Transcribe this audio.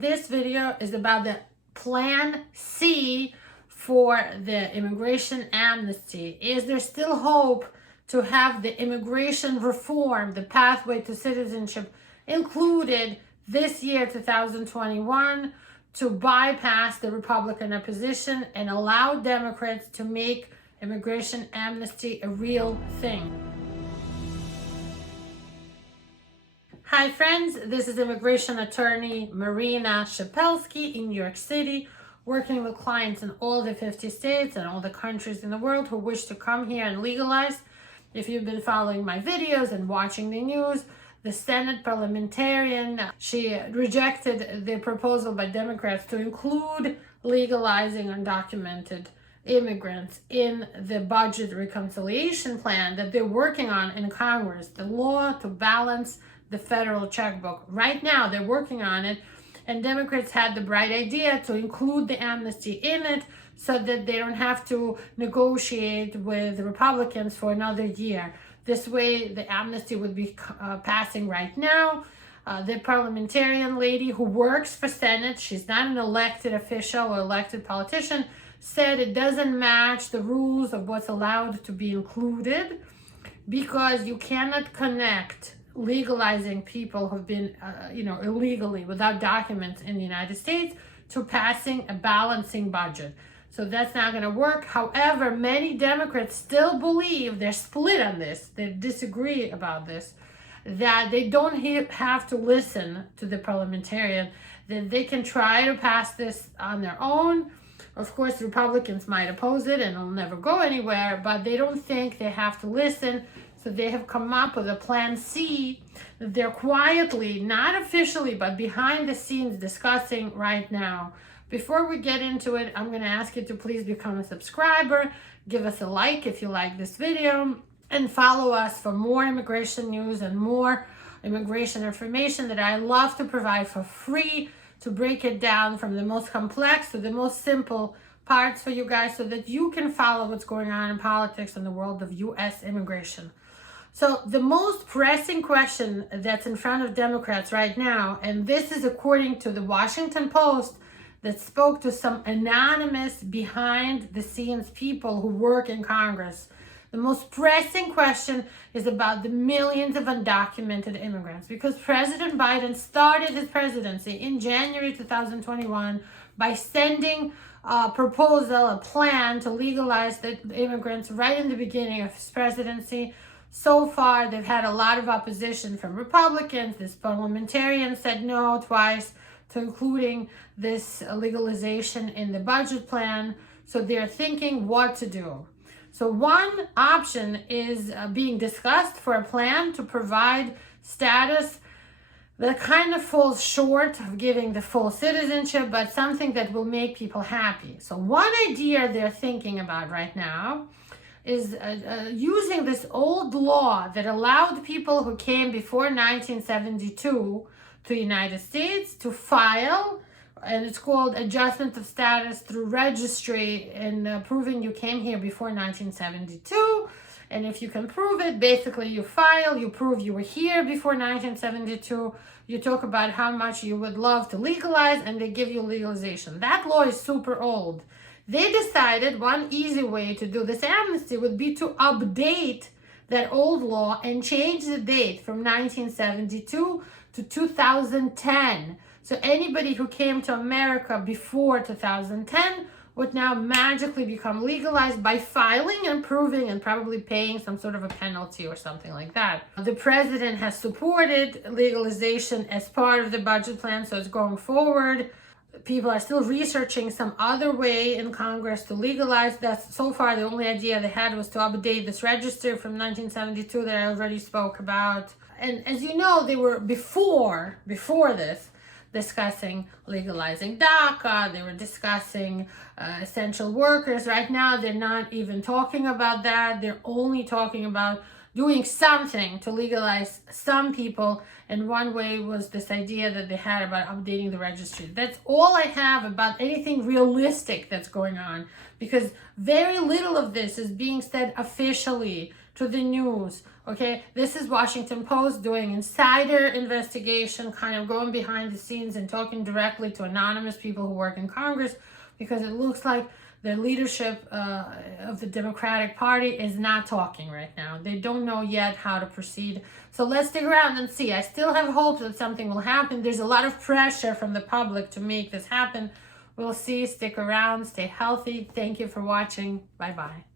This video is about the Plan C for the immigration amnesty. Is there still hope to have the immigration reform, the pathway to citizenship, included this year, 2021, to bypass the Republican opposition and allow Democrats to make immigration amnesty a real thing? Hi friends, this is immigration attorney Marina Shepelsky in New York City, working with clients in all the 50 states and all the countries in the world who wish to come here and legalize. If you've been following my videos and watching the news, the Senate parliamentarian, she rejected the proposal by Democrats to include legalizing undocumented immigrants in the budget reconciliation plan that they're working on in Congress, the law to balance the federal checkbook. Right now, they're working on it, and Democrats had the bright idea to include the amnesty in it so that they don't have to negotiate with the Republicans for another year. This way, the amnesty would be passing right now. The parliamentarian lady who works for Senate, she's not an elected official or elected politician, said it doesn't match the rules of what's allowed to be included because you cannot connect legalizing people who've been, illegally without documents in the United States to passing a balancing budget. So that's not going to work. However, many Democrats still believe, they're split on this, they disagree about this, that they don't have to listen to the parliamentarian, that they can try to pass this on their own. Of course, Republicans might oppose it and it'll never go anywhere, but they don't think they have to listen. So they have come up with a Plan C that they're quietly, not officially, but behind the scenes discussing right now. Before we get into it, I'm going to ask you to please become a subscriber, give us a like if you like this video, and follow us for more immigration news and more immigration information that I love to provide for free, to break it down from the most complex to the most simple parts for you guys so that you can follow what's going on in politics and the world of U.S. immigration. So the most pressing question that's in front of Democrats right now, and this is according to the Washington Post that spoke to some anonymous behind the scenes people who work in Congress, the most pressing question is about the millions of undocumented immigrants, because President Biden started his presidency in January 2021 by sending a proposal, a plan to legalize the immigrants right in the beginning of his presidency. So far, they've had a lot of opposition from Republicans. This parliamentarian said no twice to including this legalization in the budget plan. So they're thinking what to do. So one option is being discussed for a plan to provide status that kind of falls short of giving the full citizenship, but something that will make people happy. So one idea they're thinking about right now is using this old law that allowed people who came before 1972 to the United States to file, and it's called adjustment of status through registry, and proving you came here before 1972. And if you can prove it, basically you file, you prove you were here before 1972, you talk about how much you would love to legalize, and they give you legalization. That law is super old. They decided one easy way to do this amnesty would be to update that old law and change the date from 1972 to 2010. So anybody who came to America before 2010 would now magically become legalized by filing and proving and probably paying some sort of a penalty or something like that. The president has supported legalization as part of the budget plan, so it's going forward. People are still researching some other way in Congress to legalize that. So far, the only idea they had was to update this register from 1972 that I already spoke about. And as you know, they were before this discussing legalizing DACA. They were discussing essential workers. Right now, they're not even talking about that. They're only talking about doing something to legalize some people, and one way was this idea that they had about updating the registry. That's all I have about anything realistic that's going on, because very little of this is being said officially to the news. Okay, this is Washington Post doing insider investigation, kind of going behind the scenes and talking directly to anonymous people who work in Congress, because it looks like the leadership of the Democratic Party is not talking right now. They don't know yet how to proceed. So let's stick around and see. I still have hope that something will happen. There's a lot of pressure from the public to make this happen. We'll see. Stick around. Stay healthy. Thank you for watching. Bye-bye.